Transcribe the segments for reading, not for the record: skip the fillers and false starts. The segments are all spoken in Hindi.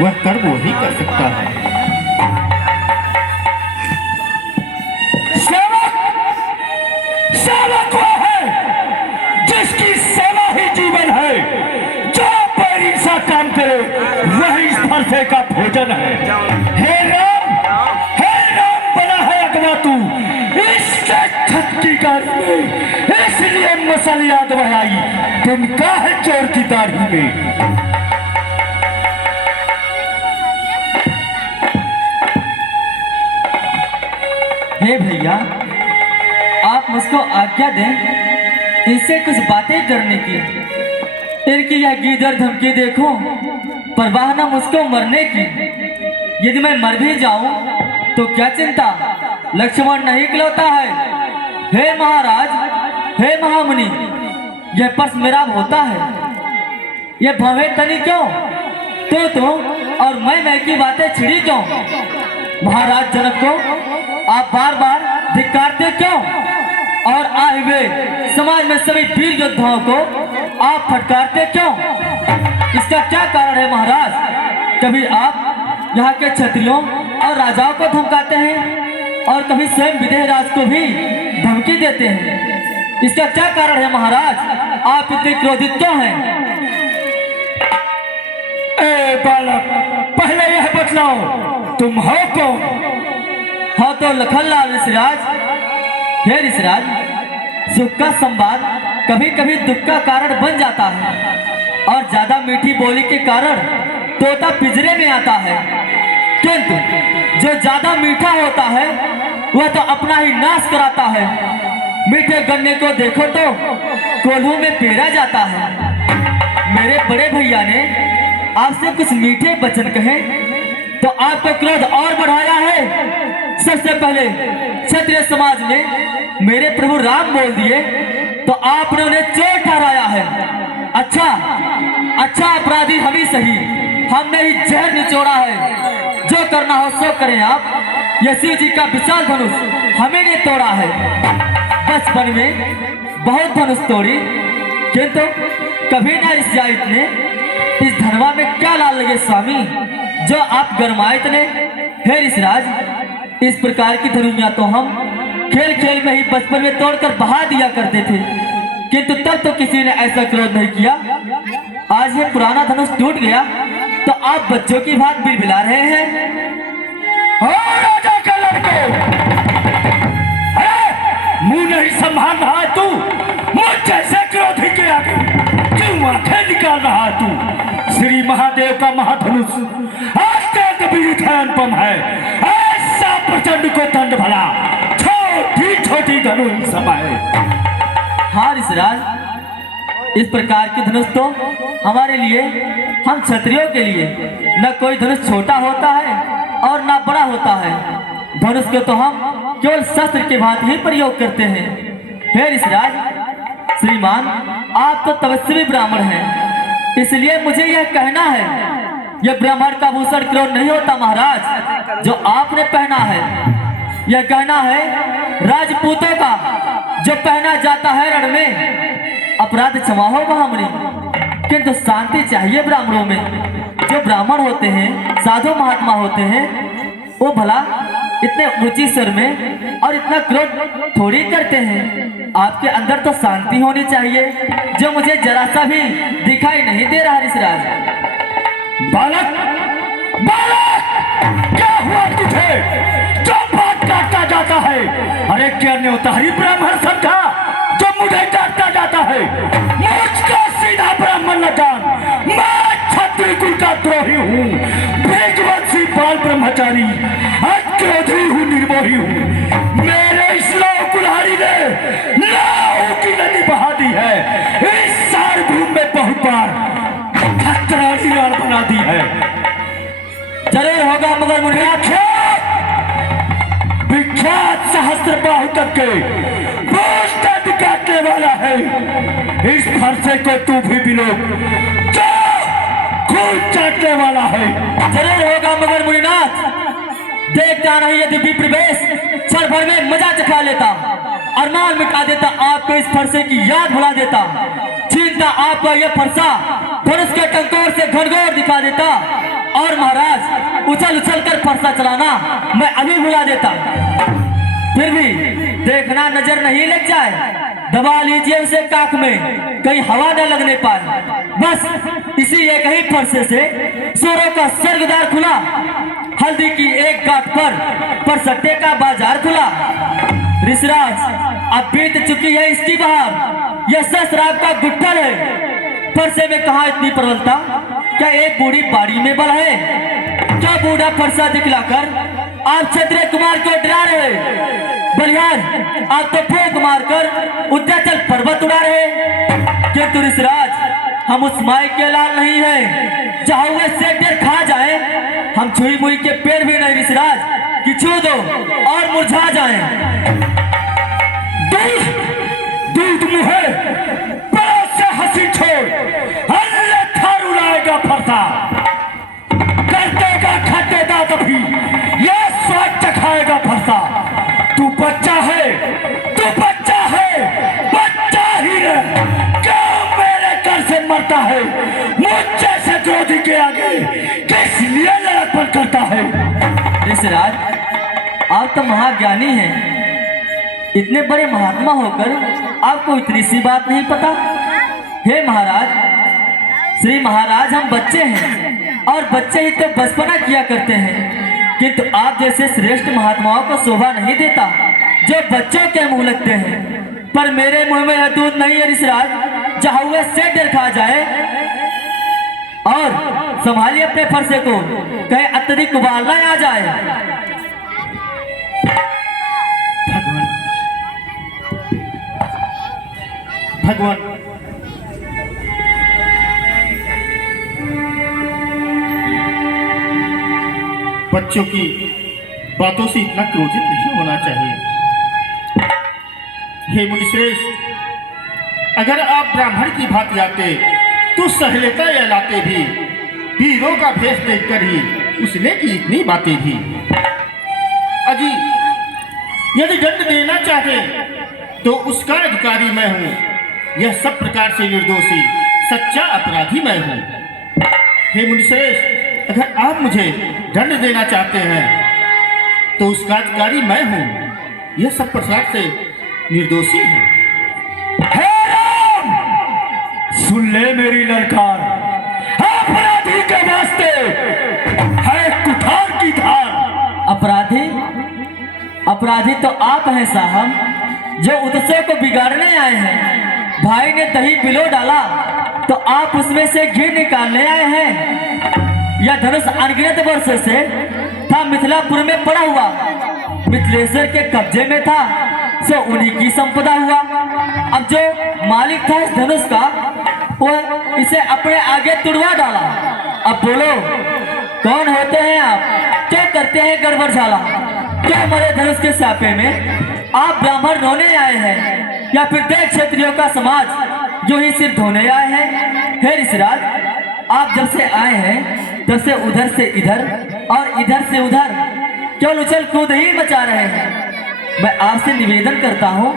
वह कर्म वही कर सकता है। सेवक सेवक वो है जिसकी सेवा ही जीवन है। जो पैरी सा काम करे वही इस फरसे का भोजन है। हे राम बना है अगवा तू इसके छत की गाड़ी में, इसलिए मसल याद आई तिनका है चोर की दाढ़ी में। हे भैया, आप मुझको आज्ञा दें इनसे कुछ बातें करने की। इनकी यह गीदड़ धमकी देखो, परवाह न मुझको मरने की। यदि मैं मर भी जाऊं तो क्या चिंता, लक्ष्मण नहीं इकलौता है। हे महाराज, हे महामुनि, यह पर्स मेरा होता है। यह भवे तनी क्यों तो और मैं की बातें छिड़ी क्यों। महाराज जनक को आप बार बार धिक्कारते क्यों, और आए हुए समाज में सभी वीर योद्धाओं को आप फटकारते क्यों। इसका क्या कारण है महाराज। कभी आप यहाँ के क्षत्रियों और राजाओं को धमकाते हैं और कभी स्वयं विदेहराज को भी धमकी देते हैं। इसका क्या कारण है महाराज, आप इतने क्रोधित क्यों हैं। ए बालक, पहले यह बतलाओ तुम हो कौन। हाँ तो लखनलाल ऋषिराज। हे ऋषिराज, सुख का संवाद कभी कभी दुख का कारण बन जाता है, और ज्यादा मीठी बोली के कारण तोता पिंजरे में आता है। किंतु जो ज्यादा मीठा होता है वह तो अपना ही नाश कराता है। मीठे गन्ने को देखो तो कोल्हू में पेरा जाता है। मेरे बड़े भैया ने आपसे कुछ मीठे वचन कहे तो आपका क्रोध और बढ़ाया है। सबसे पहले क्षत्रिय समाज में मेरे प्रभु राम बोल दिए तो आपने उन्हें चोर ठहराया है। अच्छा अपराधी हम ही सही, हमने ही जहर निचोड़ा है। जो करना हो सो करें आप। यह शिव जी का विशाल धनुष हमें ने तोड़ा है। बचपन में बहुत धनुष तोड़ी, किंतु कभी ना रिसाया इतने। इस धनवा में क्या लाल लगे स्वामी जो आप गरमाए इतने। हे ऋषिराज, इस प्रकार की धनुषियां तो हम खेल खेल में ही बचपन में तोड़कर बहा दिया करते थे, किंतु तब तो किसी ने ऐसा क्रोध नहीं किया। आज ये पुराना धनुष टूट गया तो आप बच्चों की बात बिलबिला रहे हैं। राजा का लड़के, मुंह नहीं संभाल रहा है तू। मुझ जैसे क्रोधी के आगे क्यों आंखें निकाल रहा है तू। श्री महादेव का महाधनुष अत्यंत वीर है, अनुपम है। ऐसा प्रचंड को दंड भला छोटी छोटी धनुष समाये। हाँ ऋषिराज, इस प्रकार की धनुष तो हमारे लिए, हम क्षत्रियों के लिए न कोई धनुष छोटा होता है और न बड़ा होता है। धनुष के तो हम केवल शस्त्र के भांति ही प्रयोग करते हैं। हे ऋषिराज, श्रीमान आप तो तपस्वी ब्राह्मण हैं, इसलिए मुझे यह कहना है, यह ब्राह्मण का भूषण क्रोध नहीं होता महाराज जो आपने पहना है। यह कहना है राजपूतों का जो पहना जाता है रण में। अपराध क्षमा हो महामुनि, किंतु शांति चाहिए ब्राह्मणों में। जो ब्राह्मण होते हैं, साधु महात्मा होते हैं, वो भला इतने ऊंची स्वर में और इतना क्रोध थोड़ी करते हैं। आपके अंदर तो शांति होनी चाहिए, जो मुझे जरा सा भी दिखाई नहीं दे रहा ऋषिराज। बालक, क्या हुआ तुझे जो बात काटता जाता है। अरे क्या न्योतारी ब्राह्मण समझा जो मुझे काटता जाता है। मुझको सीधा ब्राह्मण न जान, मैं क्षत्रिय कुल का द्रोही हूँ, वेगवंशी बाल ब्रह्मचारी, अक्रोधी हूँ, निर्मोही हूँ। मेरे इस लौ कुल्हाड़ी ने लौ की नदी बहा दी है। इस सारभूमि में बहुत बार खतरानी रार बना दी है। जरूर होगा मगर मुनि विख्यात सहस्त्र बाहु तक के पोस्ट काटने वाला है। इस फरसे को तू भी बिलो जो खून चाटने वाला है। जरूर होगा मगर मुनिनाथ, देखता नहीं यदि विप्रवेश क्षण भर में मजा चखा लेता, अरमान मिटा देता, आपको इस फरसे की याद भुला देता, छीनता आपका यह फरसा धनुष के टंकोर से घनघोर दिखा देता और महाराज उछल उछल कर फरसा चलाना मैं अभी भुला देता, फिर भी देखना नजर नहीं लग जाए, दबा लीजिए उसे काख में, कहीं हवा न लगने पाए। बस इसी एक ही फरसे से सोरों का स्वर्गद्वार खुला, हल्दी की एक गांठ पर सट्टे का बाजार खुला। ऋषिराज अब बीत चुकी है इसकी बहार, यह शराब का गुट्ठल है। फरसे में कहा इतनी प्रबलता, क्या एक बूढ़ी बाड़ी में बल है? क्या बूढ़ा फरसा दिखलाकर आप क्षत्रिय कुमार को डरा रहे? बलिहार आप तो फूंक मारकर उद्याचल पर्वत उड़ा रहे। किंतु ऋषिराज हम उस माई के लाल नहीं है जहाँ हुए से डेर खा जाए, हम छुई मुई के पेड़ भी नहीं ऋषिराज कि छू दो और मुरझा जाए। दूध मुहे बड़ा से हंसी छोड़, हल्ले थार उड़ाएगा फरसा, कर देगा खट्टे दांत भी, ये स्वाद चखाएगा फरसा। तू बच्चा है, तू बच्चा है, बच्चा ही रह, क्यों मेरे घर से मरता है? मुझ जैसे द्रोही के आगे किस लिए लड़कपन करता है? ऋषिराज आप तो महाज्ञानी हैं, इतने बड़े महात्मा होकर आपको इतनी सी बात नहीं पता? हे महाराज, श्री महाराज हम बच्चे हैं और बच्चे ही तो बचपना किया करते हैं, किंतु आप जैसे श्रेष्ठ महात्माओं को शोभा नहीं देता जो बच्चों के मुंह लगते हैं। पर मेरे मुंह में यह दूध नहीं है ऋषिराज जहाँ हुए से डर खा जाए। और संभालिए अपने फरसे को, कहीं अत्यधिक उबालना आ जाए। भगवान, बच्चों की बातों से इतना क्रोधित नहीं होना चाहिए। हे मुनिश्रेष्ठ, अगर आप ब्राह्मण की भांति आते तो सहलेता या लाते भी, वीरों का भेष देखकर ही उसने की इतनी बातें भी। अजी यदि दंड देना चाहे तो उसका अधिकारी मैं हूँ, यह सब प्रकार से निर्दोषी सच्चा अपराधी मैं हूँ। हे मुनिश्रेष्ठ, अगर आप मुझे दंड देना चाहते हैं तो उसका अधिकारी मैं हूँ, यह सब प्रकार से निर्दोषी है। हे राम, सुन ले मेरी ललकार, अपराधी के वास्ते है कुठार की धार। अपराधी? अपराधी तो आप हैं साहब, जो उद्देश्य को बिगाड़ने आए हैं। भाई ने दही पिलो डाला तो आप उसमें से घी निकालने आए हैं। यह धनुष अनगिनत वर्षों से था मिथिलापुर में पड़ा हुआ, मिथिलेश्वर के कब्जे में था, सो उन्हीं की संपदा हुआ। अब जो मालिक था इस धनुष का, वो इसे अपने आगे तुड़वा डाला। अब बोलो कौन होते हैं आप, क्या करते हैं गड़बड़ झाला? क्या मरे धनुष के स्यापे में आप ब्राह्मण रोने आए हैं, या फिर देश क्षत्रियों का समाज जो ही सिर्फ धोने आए हैं? हे ऋषिराज, आप जब से आए हैं तब से उधर से इधर और इधर से उधर केवल उछल कूद ही मचा रहे हैं। मैं आपसे निवेदन करता हूँ,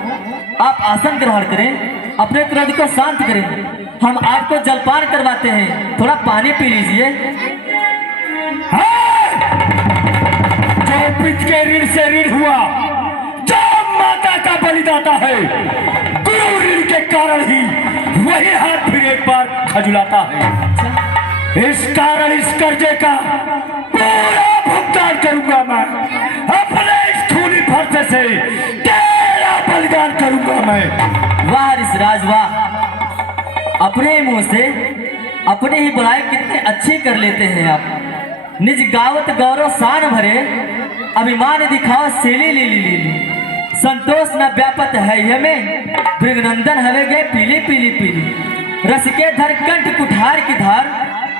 आप आसन ग्रहण करें, अपने क्रोध को शांत करें। हम आपको जलपान करवाते हैं, थोड़ा पानी पी लीजिए। जो पिता के ऋण से ऋण हुआ, जो माता का बलिदाता है, गुरु ऋण के कारण ही वही हाथ फिर एक बार खजुलाता है। इस कारण इस कर्जे का पूरा भुगतान करूंगा मैं, अपने इस खूनी फरसे से तेरा बलिदान करूंगा मैं। वाह ऋषिराज वाह, अपने मुंह से अपने ही बुराई कितने अच्छी कर लेते हैं आप। निज गावत गौरव शान भरे, अभिमान दिखाओ सीली लीली लीली। संतोष न व्यापत है हमें, भृगनंदन हवे गए पीली पीली पीली। रस के धर कंठ कुठार की धार,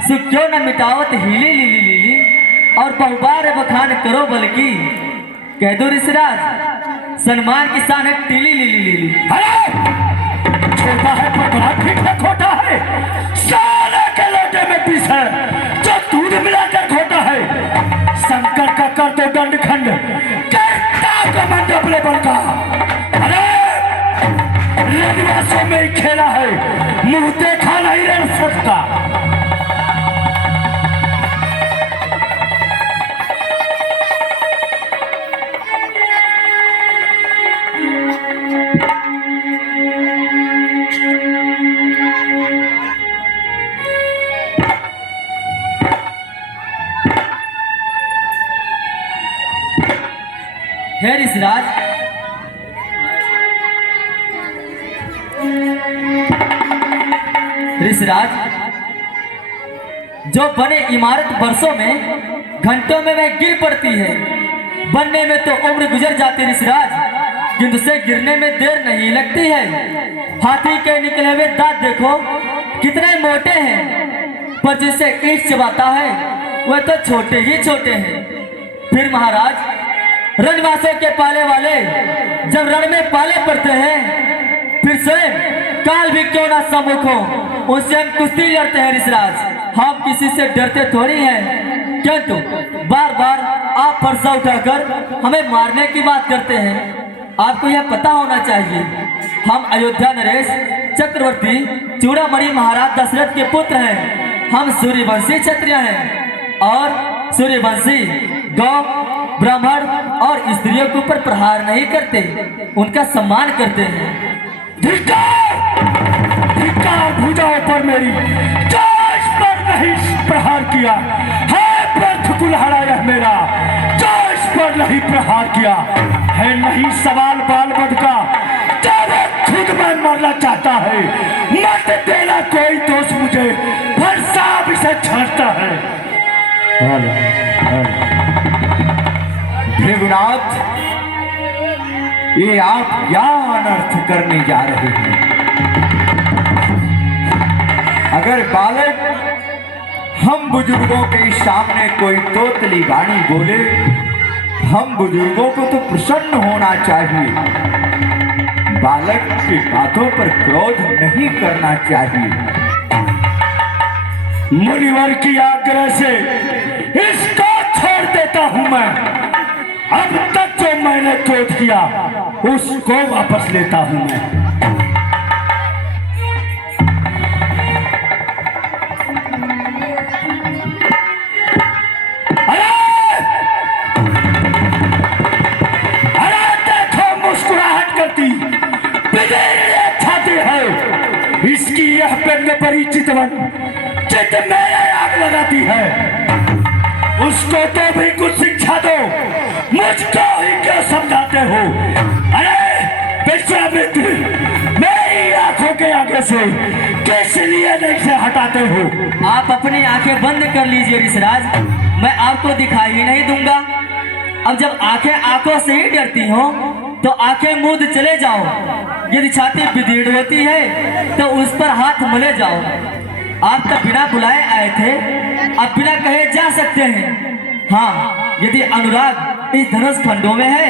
सुख क्यों न मिटावत हीली लीली लीली। और बहुबार बखान करो बल्कि, कह दो ऋषिराज सम्मान की शान है टीली लीली लीली। छोटा है पर बड़ा ठीक है, खोटा है साले के लोटे में पीस है जो दूध मिलाकर खोटा है। शंकर का कर दो दंड खंड, करता कमंड अपने बल का। अरे रविवासों में ही खेला है, मुंह देखा नहीं रण सच का। हे ऋषिराज, ऋषिराज, जो बने इमारत वर्षों में, घंटों में वह गिर पड़ती है। बनने में तो उम्र गुजर जाती ऋषिराज, किंतु से गिरने में देर नहीं लगती है। हाथी के निकले हुए दांत देखो कितने मोटे हैं, पर जिसे ईंट चबाता है वह तो छोटे ही छोटे हैं। फिर महाराज, रणवासों के पाले वाले जब रण में पाले पड़ते हैं, फिर स्वयं काल भी क्यों ना सम्मुख हो, उससे हम कुश्ती लड़ते हैं ऋषिराज। हम किसी से डरते थोड़ी हैं, किंतु बार बार आप फरसा उठाकर हमें मारने की बात करते हैं। आपको यह पता होना चाहिए, हम अयोध्या नरेश चक्रवर्ती चूड़ामणि महाराज दशरथ के पुत्र हैं। हम सूर्यवंशी क्षत्रिय हैं और सूर्यवंशी गौ, ब्राह्मण और स्त्रियों के ऊपर प्रहार नहीं करते, उनका सम्मान करते हैं। धिक्कार भुजाओं पर मेरी, जो इस पर नहीं प्रहार किया है, व्यर्थ कुल्हाड़ा यह मेरा, जो इस पर नहीं प्रहार किया है, नहीं सवाल बाल बद का, जब खुद में मरना चाहता है, मत देना कोई दोष मुझे, फरसा इसे छाड़ता है। भृगुनाथ, ये आप क्या अनर्थ करने जा रहे हैं? अगर बालक हम बुजुर्गों के सामने कोई तोतली वाणी बोले, हम बुजुर्गों को तो प्रसन्न होना चाहिए, बालक की बातों पर क्रोध नहीं करना चाहिए। मुनिवर की आग्रह से इसको छोड़ देता हूं मैं। अब तक जो मैंने क्रोध किया उसको वापस लेता हूं मैं। अरे देखो, मुस्कुराहट करती छाती है इसकी, यह पेड़ बड़ी चितवन चित मेरे आग लगाती है। उसको तो भी कुछ शिक्षा दो, मुझको ही क्यों समझाते हो? अरे विश्वामित्र, मेरी आंखों के आगे से किस लिए नहीं से हटाते हो? आप अपनी आंखें बंद कर लीजिए ऋषिराज, मैं आपको दिखाई ही नहीं दूंगा। अब जब आंखें आंखों से ही डरती हो तो आंखें मूंद चले जाओ। यदि छाती विदीर्ण होती है तो उस पर हाथ मले जाओ। आप तो बिना बुलाए आए थे, अब बिना कहे जा सकते हैं। हाँ, यदि अनुराग इस धनुष खंडों में है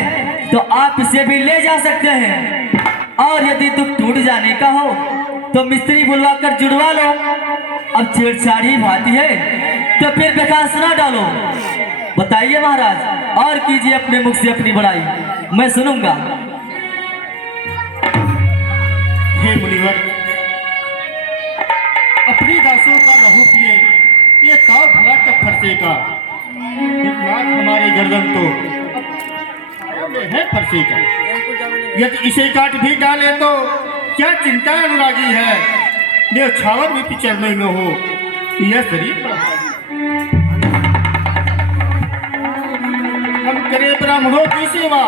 तो आप इसे भी ले जा सकते हैं। और यदि दुख टूट जाने का हो तो मिस्त्री बुलवा कर जुड़वा लो। अब छेड़छाड़ी भाती है तो फिर बेकार सुना डालो। बताइए महाराज, और कीजिए अपने मुख से अपनी बड़ाई, मैं सुनूंगा। हे मुनिवर, अपनी दासों का लहू पिए ये ताव भला कब फरसे का? इतना हमारे गर्दन तो है फरसे का। यदि इसे काट भी डाले तो क्या चिंता अनुरागी है? न्यौछावर में पिचरने में हो यह शरीर हम करे ब्राह्मणों की सेवा,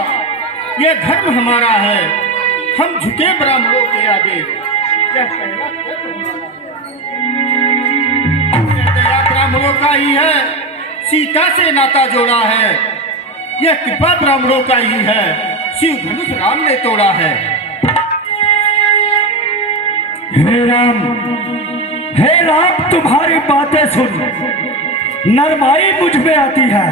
यह धर्म हमारा है। हम झुके ब्राह्मणों के आगे, यह पहला धर्म हमारा है। यह दया ब्राह्मणों का ही है, सीता से नाता जोड़ा है। यह कृपा ब्राह्मणों का ही है, शिव धनुष राम ने तोड़ा है। हे राम, तुम्हारी बातें सुन नरमाई मुझ में आती है।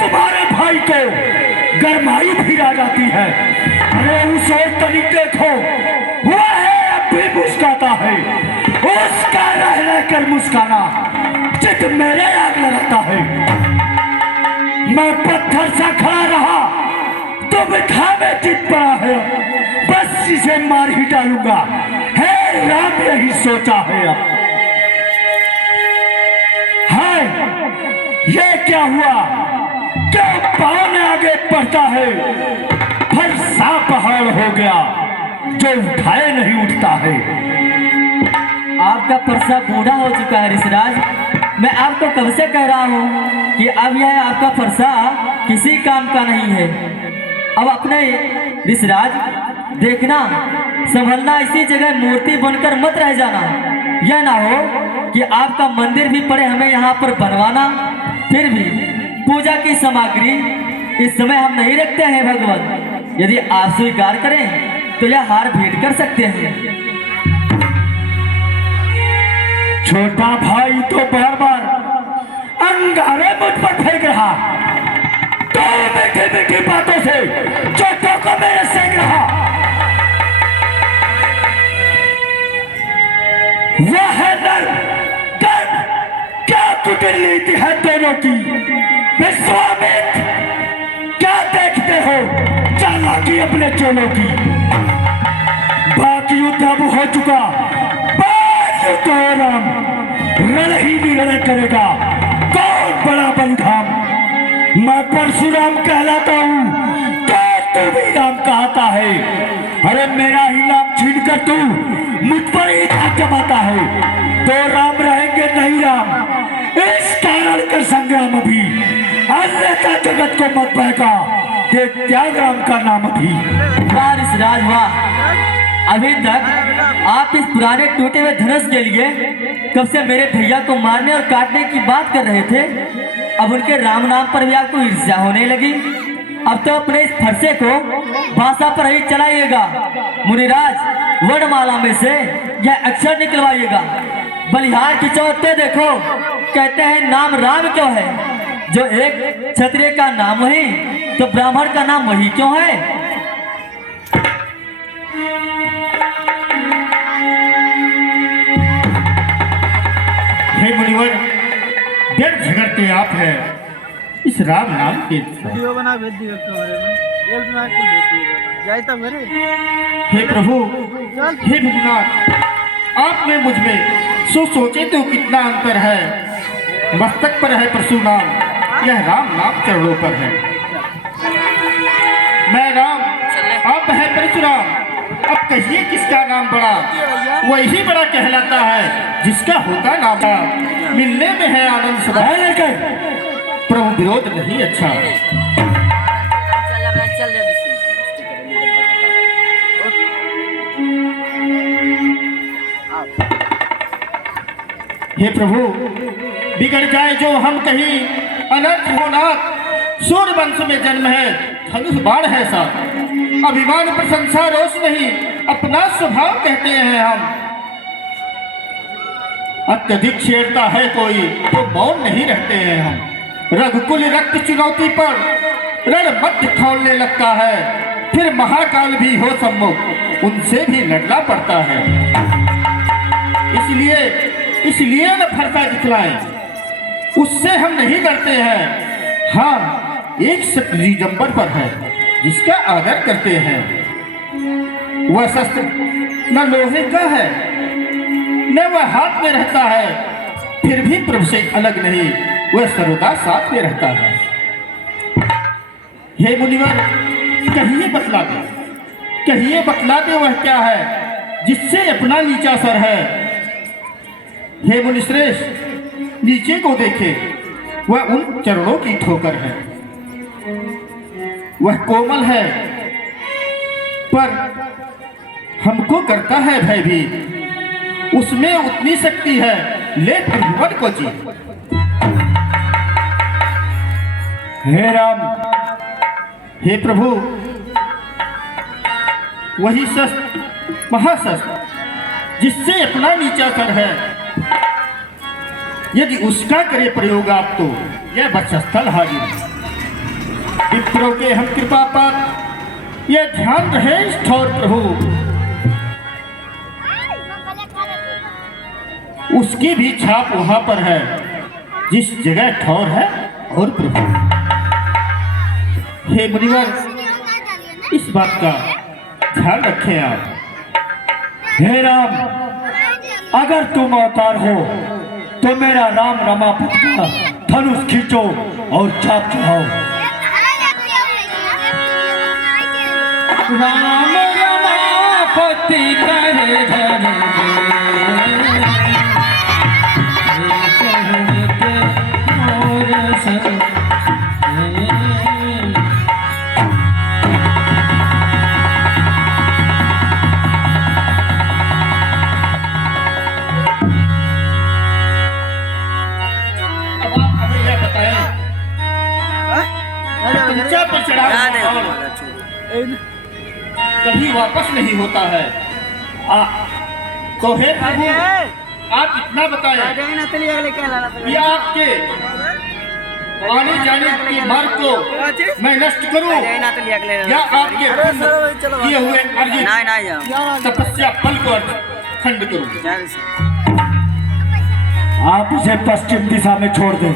तुम्हारे भाई को गरमाई भी आ जाती है। अरे उस और तरीक देखो, वह है अब भी मुस्काता है। उसका रह रहकर मुस्काना चित मेरे आग लगाता है। मैं पत्थर सा खड़ा रहा तो बिठा में चित पड़ा है, बस इसे मार ही डालूंगा। हे राम, यही सोचा है। अब है ये क्या हुआ? क्यों पाँव में आगे बढ़ता है? फरसा पहाड़ हो गया जो उठाए नहीं उठता है। आपका फरसा बूढ़ा हो चुका है ऋषिराज, मैं आपको कब से कह रहा हूँ कि अब यह आपका फरसा किसी काम का नहीं है। अब अपने ऋषिराज देखना, संभलना, इसी जगह मूर्ति बनकर मत रह जाना। यह ना हो कि आपका मंदिर भी पड़े हमें यहाँ पर बनवाना। फिर भी पूजा की सामग्री इस समय हम नहीं रखते हैं भगवान। यदि आप स्वीकार करें तो यह हार भेंट कर सकते हैं। छोटा भाई तो बार बार अंगारे मुझ पर फेंक रहा, तो मीठी मीठी बातों से चोटों को मेरे सेंक रहा। वह नर कर्ण क्या कुटिल नीति है दोनों की। विश्वामित्र क्या देखते हो चालाकी अपने चोलों की। बाकी युद्ध अब हो चुका, तो राम रण ही निर्णय करेगा कौन बड़ा बलिधाम। मैं परशुराम कहलाता हूँ तो तू भी राम कहता है। अरे मेरा ही नाम छीन कर तू मुझ पर ही हाथ जमाता है, तो राम रहेंगे नहीं राम। इस कारण का संग्राम अभी, अन्यथा जगत को मत बहका, देख त्याग राम का नाम अभी। वाह ऋषिराज वाह, अभी तक आप इस पुराने टूटे हुए धनुष के लिए कब से मेरे भैया को मारने और काटने की बात कर रहे थे। अब उनके राम नाम पर भी आपको ईर्ष्या होने लगी। अब तो अपने इस फरसे को भाषा पर ही चलाइएगा। मुनिराज वर्णमाला में से यह अक्षर निकलवाइएगा। बलिहार की चौथे देखो, कहते हैं नाम राम क्यों है। जो एक क्षत्रिय का नाम वही, तो ब्राह्मण का नाम वही क्यों है। हे मुनिवर, व्यर्थ झगड़ते आप हैं इस राम नाम के। वीडियो बना भेज दिया तुम्हारे में, ये बना के भेज दिया जाए तो मेरे। हे प्रभु, हे भगवान, आप में मुझ में सोचे तो कितना अंतर है। मस्तक पर है परशु नाम, यह राम नाम चरणों पर है। मैं राम, आप है परशुराम। अब कहिए किसका नाम बड़ा। वही बड़ा कहलाता है जिसका होता नाम बड़ा। मिलने में है आनंद सदा, प्रभु विरोध नहीं अच्छा। हे प्रभु, बिगड़ जाए जो हम कहीं, अनर्थ होना सूर्य वंश में जन्म है, धनुष बाण है सा। अभिमान प्रशंसा रोष नहीं, अपना स्वभाव कहते हैं हम। अत्यधिक छेड़ता है कोई तो मौन नहीं रहते हैं हम। रघुकुल रक्त चुनौती पर रण मध्य खोलने लगता है। फिर महाकाल भी हो सम्मुख, उनसे भी लड़ना पड़ता है। इसलिए न फरसा दिखलाएं, उससे हम नहीं डरते हैं। हाँ, एक शक्ति जंबर पर है जिसका आदर करते हैं। वह शस्त्र न लोहे का है न वह हाथ में रहता है, फिर भी प्रभु से अलग नहीं, वह सर्वदा साथ में रहता है। हे मुनिवर, कहिए बतला दे वह क्या है जिससे अपना नीचा सर है। हे मुनिश्रेष्ठ, नीचे को देखे, वह उन चरणों की ठोकर है। वह कोमल है पर हमको करता है भयभीत। उसमें उतनी शक्ति है, ले त्रिभुवन को जी। हे राम, हे प्रभु, वही शस्त्र, महाशस्त्र जिससे अपना नीचा सर है, यदि उसका करे प्रयोग आप तो यह वक्षस्थल हाजिर। विप्रों के हम कृपा पात्र, यह ध्यान रहे इस ठौर प्रभु। उसकी भी छाप वहां पर है जिस जगह ठौर है और प्रभु। हे मुनिवर, इस बात का ध्यान रखें आप। हे राम, अगर तुम अवतार हो तो मेरा राम रमापति का धनुष खींचो और छाप चढ़ाओ। राम रमापति करे धनुष कभी वापस नहीं होता है। तो हे प्रभु, आप इतना बताएं कि आपके आने जाने के मार्ग को मैं नष्ट करूं या आपके किए हुए अर्जित तपस्या फल को खंड करूं। आप इसे पश्चिम दिशा में छोड़ दें।